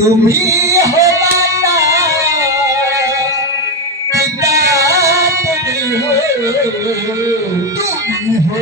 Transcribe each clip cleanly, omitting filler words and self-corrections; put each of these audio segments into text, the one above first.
तुम ही हो माता पिता, तुम ही हो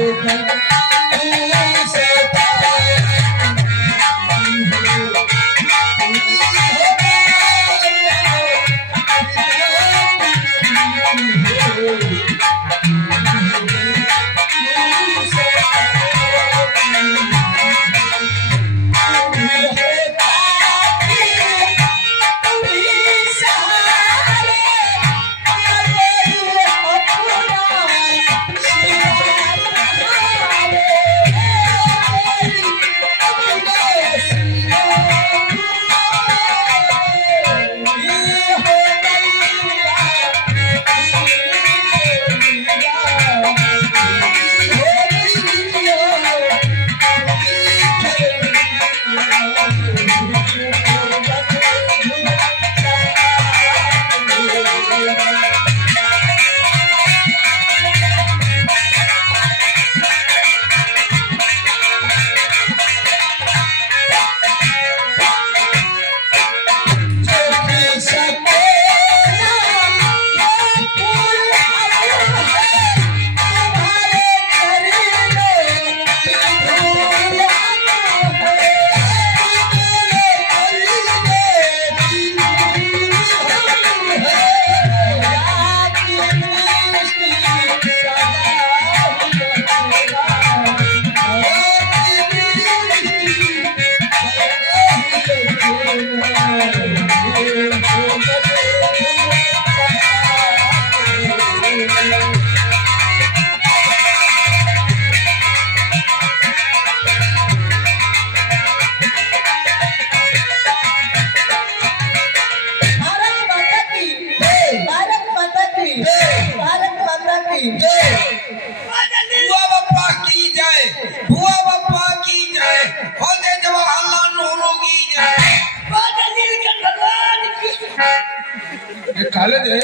काले दे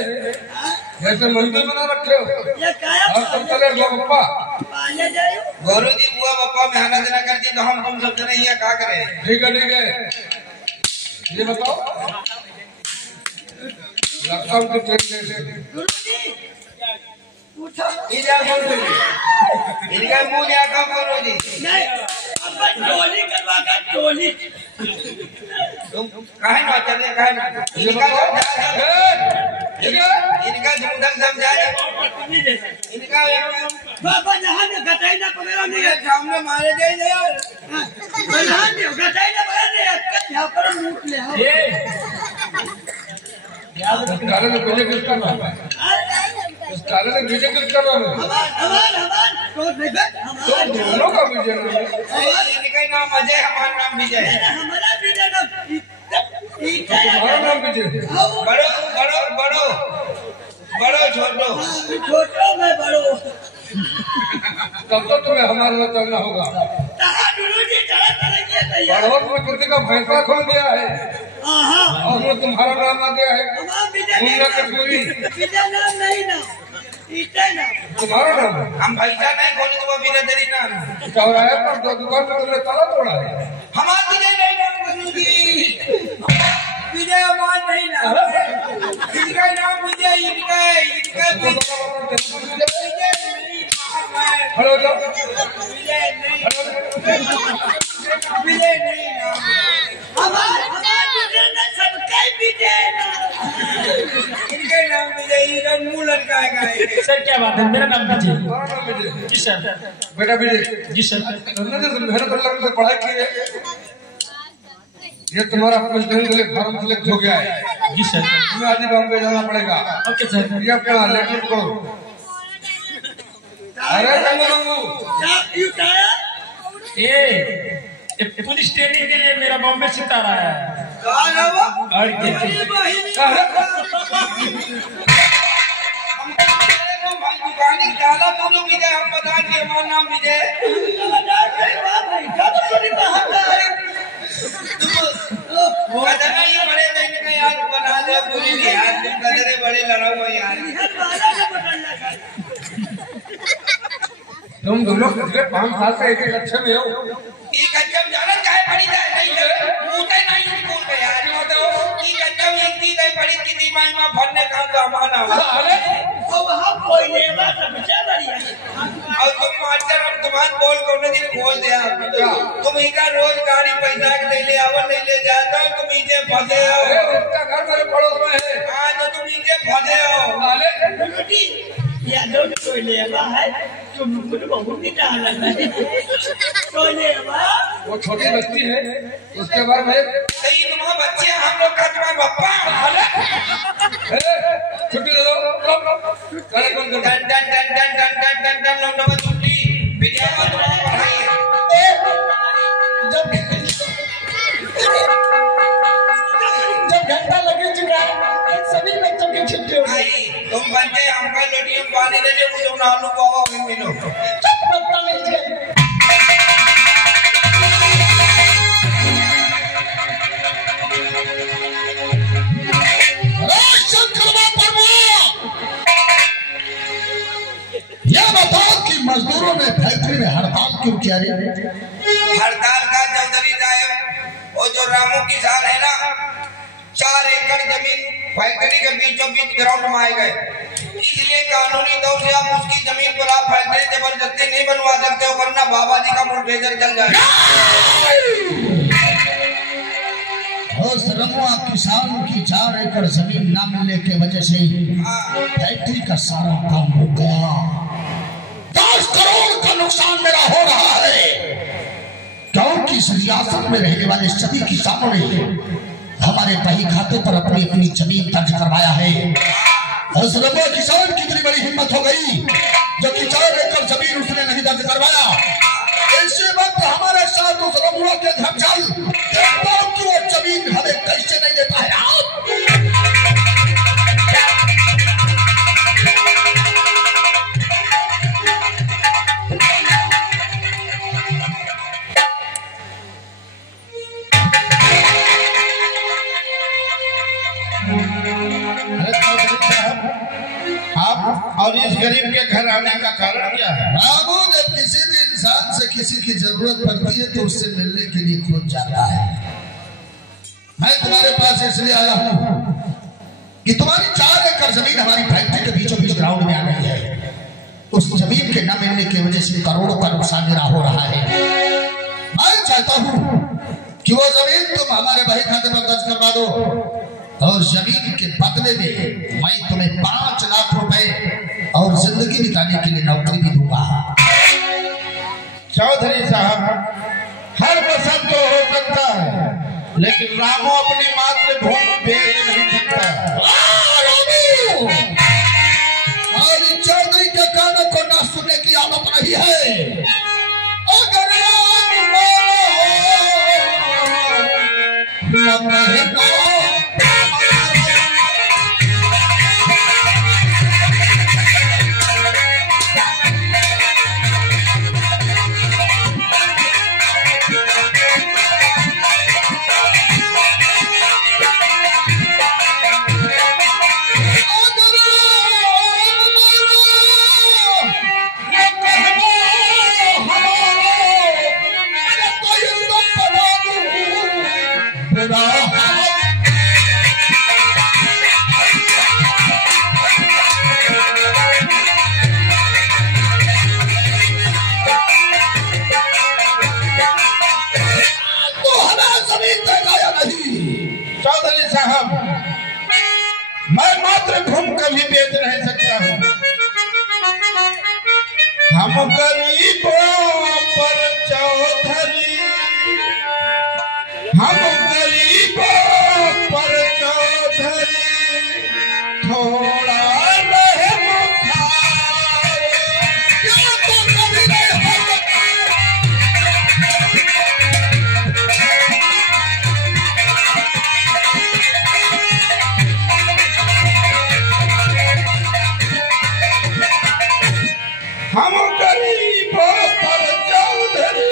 जैसे मंदिर बना रखे हो ये बप्पा गौरव जी बुआ बप्पा मेहनत देना कर दी तो हम सब जने यहाँ क्या करें। ठीक है ये बताओ लखनऊ के ट्रेन इनका मुँह क्या कब बोलो जी टोली करवा कर टोली तुम काहे ना चले काहे ना इनका जमुदन समझा इनका बाबा जहां में घटाई ना पकड़ा नहीं है सामने मारे जाए नहीं यार जहां में घटाई ना पकड़ा नहीं है यहां पर लूट ले आओ यार काले ने पहले किस करना इस काले ने बीजे किस करना हमार तो दोनों का विजय इनका नाम अजय हमारा नाम विजय हमारा विजय हमारा नाम विजय बड़ो बड़ो बड़ो बड़ो छोटो मैं बड़ो तब तो तुम्हें हमारे साथ चलना होगा। बड़ो में किसी का फैसला खोल दिया है और तुम्हारा नाम आ गया है कसूरी नाम नहीं ना तुम्हारा नाम हम भैया नहीं खोले तो वो बिना तेरी नाम चौराहे पर दो दुकान में तुमने ताला तोड़ा है हमारा विजय नहीं नाम कसूरी विजय अमान नहीं नाम इनका नाम विजय इनका हेलो विजय नहीं सबका विजय इनके नाम विजय मुंह लटकाएगा। सर क्या बात है मेरा नाम विजय जी सर बेटा विजय जी सर मेहनत से पढ़ाई की है ये तुम्हारा कुछ दिन के लिए फॉर्म सिलेक्ट हो गया है जी सर तुम्हें आज बॉम्बे जाना पड़ेगा। ओके सर ये अपना लेटर करो। अरे ये पुलिस ट्रेनिंग के लिए मेरा बॉम्बे से तारा है और हम बता दिए हमारा नाम विजय बड़े यार बना दे पूरी यार बड़े लड़ा हुआ यार तुम दोनों पिछले 5 साल से एक कक्षा में हो एक कक्षा में जाना चाहे पड़ी जाए नहीं मुझे नहीं स्कूल में यार बड़ी किसी माई में भरने का जमाना साले तो वहाँ कोई लेवा सबसे बढ़िया और तुम मास्टर हम तुम्हारे बोल को दिन खोल दिया तुम इनका रोज गाड़ी पैसा के ले ले आवल ले ले जाता हो तुम इनके फंसे हो उसका घर मेरे पड़ोस में है हाँ तो तुम इनके फंसे हो साले बेटी या दो कोई लेवा है तुम मुझे बहुत ही डाल कोई लेवा वो छोटी बच्ची है उसके बारे में सही तुम्हारे बच्चे हम लोग का तुम्हारे पप्पा छुट्टी दे दो गाड़ी बंद कर done done done done done done done done लौंडा में छुट्टी बिटिया को तुम्हारी पढ़ाई जब घंटा लगे चुका है सभी बच्चों की छुट्टी हो गई तुम बनते हमका लोटियों पानी दे दे मुझे आलू पावा मिलो यह बताओ कि मजदूरों ने फैक्ट्री में हड़ताल क्यों किया रे? हड़ताल का चौधरी साहब वो जो रामू किसान है ना 4 एकड़ जमीन फैक्ट्री के बीचों बीच ग्राउंड में आए गए इसलिए कानूनी तौर से आप उसकी जमीन पर आप फैक्ट्री जबरदस्ती नहीं बनवा सकते हो वरना बाबा जी का बुलडोजर चल जाएगा रमुआ किसान की 4 एकड़ जमीन न मिलने की वजह से फैक्ट्री का सारा काम रुक गया 10 करोड़ का नुकसान मेरा हो रहा है क्योंकि इस रियासत में रहने वाले सभी किसानों ने हमारे बही खाते पर अपनी अपनी जमीन दर्ज करवाया है रमुआ किसान की इतनी बड़ी हिम्मत हो गई जो कि 4 एकड़ जमीन उसने नहीं दर्ज करवाया ऐसे वक्त हमारे साथ उस रमुआ के घर चल देखता हूं कि वो जमीन हमें कैसे नहीं देता है आप और इस गरीब के घर आने का कारण क्या है? बाबू जब किसी भी इंसान से किसी की जरूरत पड़ती है तो उससे मिलने के लिए खोज जाता है मैं तुम्हारे पास इसलिए आया हूँ कि तुम्हारी 4 एकड़ जमीन हमारी फैक्ट्री के बीचों बीच ग्राउंड में आ गई है उस जमीन के न मिलने की वजह से करोड़ों का नुकसान मेरा हो रहा है मैं चाहता हूँ कि वो जमीन तुम हमारे बही खाते पर दर्ज करवा दो और जमीन के बदले में मैं तुम्हें 5 लाख रुपए और जिंदगी बिताने के लिए नौकरी भी दूंगा चौधरी साहब हर मसब तो हो सकता है लेकिन रामू अपनी मातृभूमि बेच नहीं सकता और चौधरी के कानों को ना सुनने की आदत नहीं है अगर चौधरी साहब मैं मातृभूमि कभी बेच नहीं सकता हूँ हम गरीबों पर चौधरी हम गरीबों पर चौधरी थोड़ा रहम हम गरीबों पर चौधरी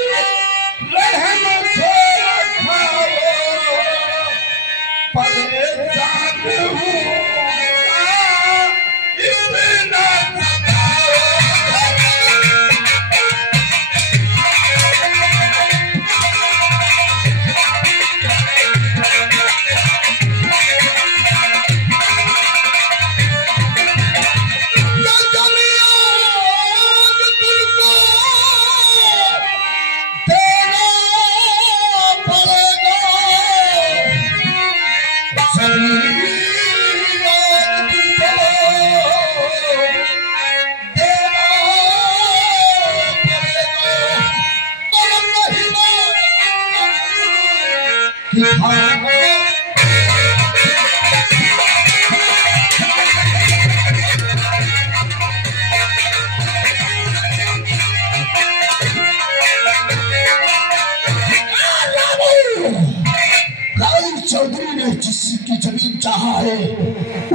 रहा है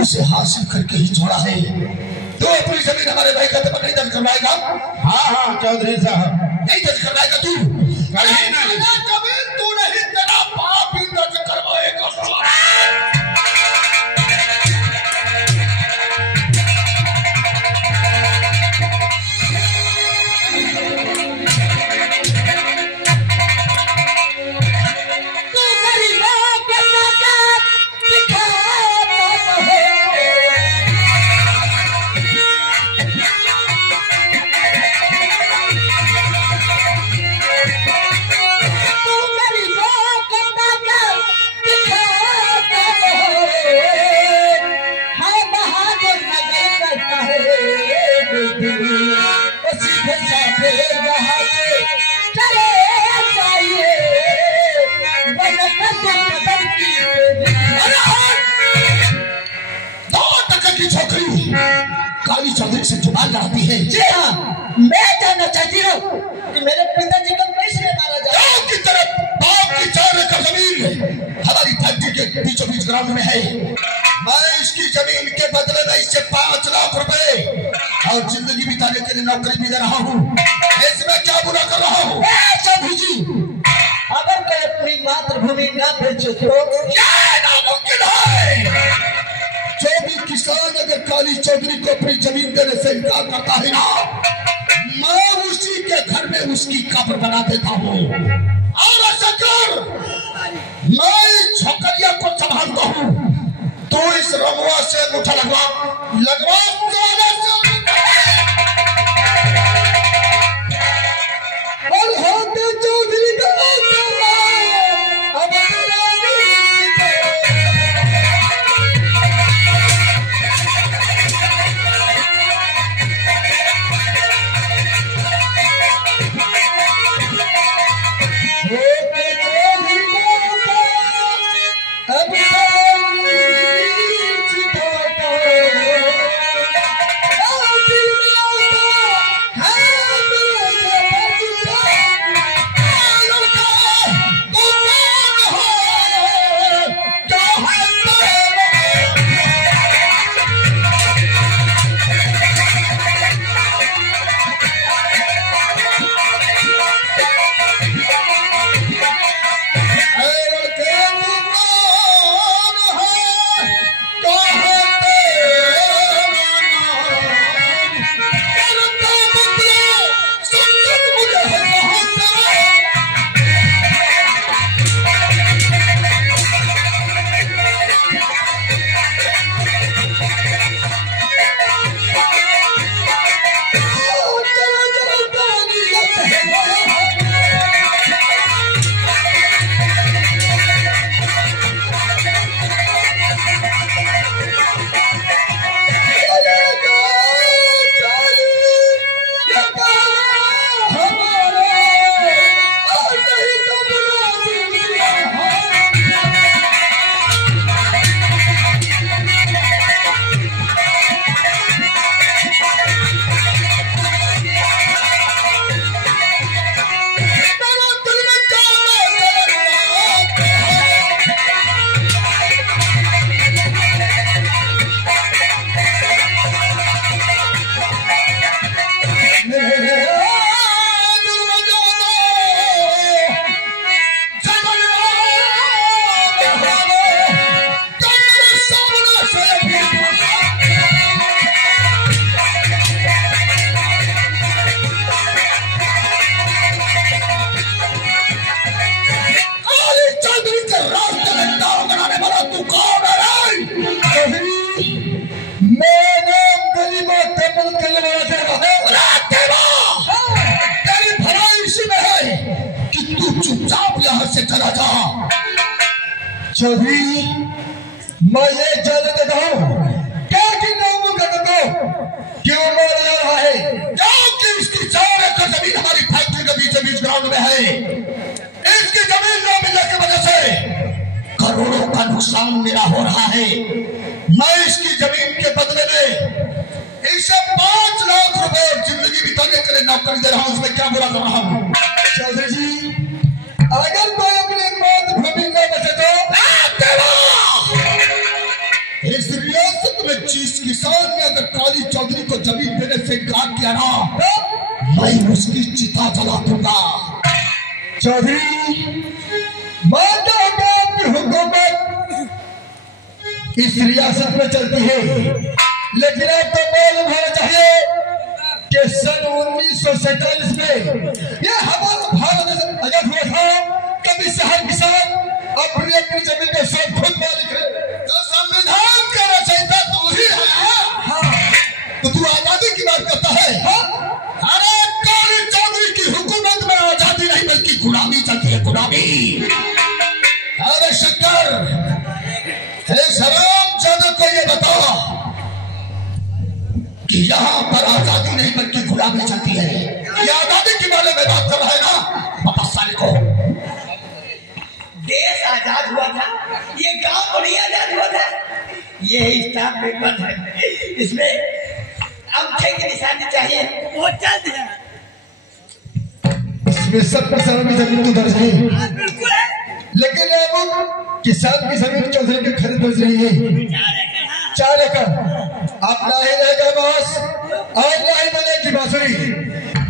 उसे हासिल करके ही छोड़ा है। तो अपनी जमीन हमारे भाई खाते पर नहीं दर्ज करवाएगा? हाँ हाँ चौधरी साहब, नहीं दर्ज करवाएगा तू? जमीन तू नहीं, तेरा बाप ही दर्ज करवाएगा। काली चौधरी से जुबान लड़ाती है। जी हाँ, मैं जानना चाहती हूँ कि मेरे पिताजी को कैसे मारा जाए। गांव की तरफ बाप की 4 एकड़ जमीन हमारी फैक्ट्री के बीचों बीच ग्राउंड में है। मैं इसकी जमीन के बदले में इससे 5 लाख रुपए और जिंदगी बिताने के लिए नौकरी भी दे रहा हूँ। इसमें क्या बुरा कर रहा हूँ? चौधरी जी, अगर कोई अपनी मातृभूमि न बेचे तो नामुमकिन है। जो भी किसान अगर काली चौधरी को अपनी जमीन देने से इनकार करता है ना, मैं उसी के घर में उसकी कब्र बना देता हूँ। और ऐसा कर, मैं छोकरिया को संभालता हूँ, तो इस रमुआ से मुठा लगवा और होते चौधरी का चौधरी, मैं ये जानना चाहता हूँ क्या कि नामों का तो क्यों मारा जा रहा है? क्योंकि इसकी 4 एकड़ जमीन हमारी फैक्ट्री के बीच बीच ग्राउंड में है। इसकी जमीन न मिलने की वजह से करोड़ों का नुकसान मेरा हो रहा है। मैं इसकी जमीन के बदले में इसे 5 लाख रुपए जिंदगी बिताने के लिए नौकरी दे रहा हूँ। उसमें क्या बुरा कर रहा हूँ? चौधरी जी, अगर कोई अपनी मातृभूमि न बचे तो किया ना मैं उसकी चिता जला दूंगा। चौधरी माता की हुकूमत इस रियासत में चलती है, लेकिन अब तो मालूम होना चाहिए कि सन 1947 में यह हमारा भारत आजाद हुआ था। कभी से हर किसान अपनी अपनी जमीन के सब खुद मालिक है। तो संविधान का रचयिता तू ही है। हाँ, तो तू आजादी की बात करता है। अरे काली चौधरी की हुकूमत में आजादी नहीं बल्कि गुलामी चलती है, गुलामी। अरे शक्कर, शराब जादव को ये बताओ कि यहाँ पर आजादी नहीं बल्कि गुलामी चलती है। ये आजादी के बारे में बात कर रहा है ना, बता साले को। देश आजाद हुआ था, ये गांव थोड़ी आजाद हुआ था। ये स्टाम्प पेपर है, इसमें अंगूठे की निशानी चाहिए, वो चल है। इसमें सब किसानों की जमीन तो दर्ज है, बिल्कुल है। लेकिन अब किसान की जमीन चौधरी के खरीद दर्ज नहीं है। 4 एकड़। आप ना ही रहेगा बॉस, और ना ही बने की बांसुरी,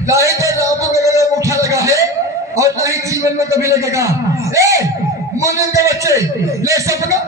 ना ही तो रामू के गले में उठा लगा है, और ना ही जीवन में कभी लगेगा। मुनिम के बच्चे ले सबका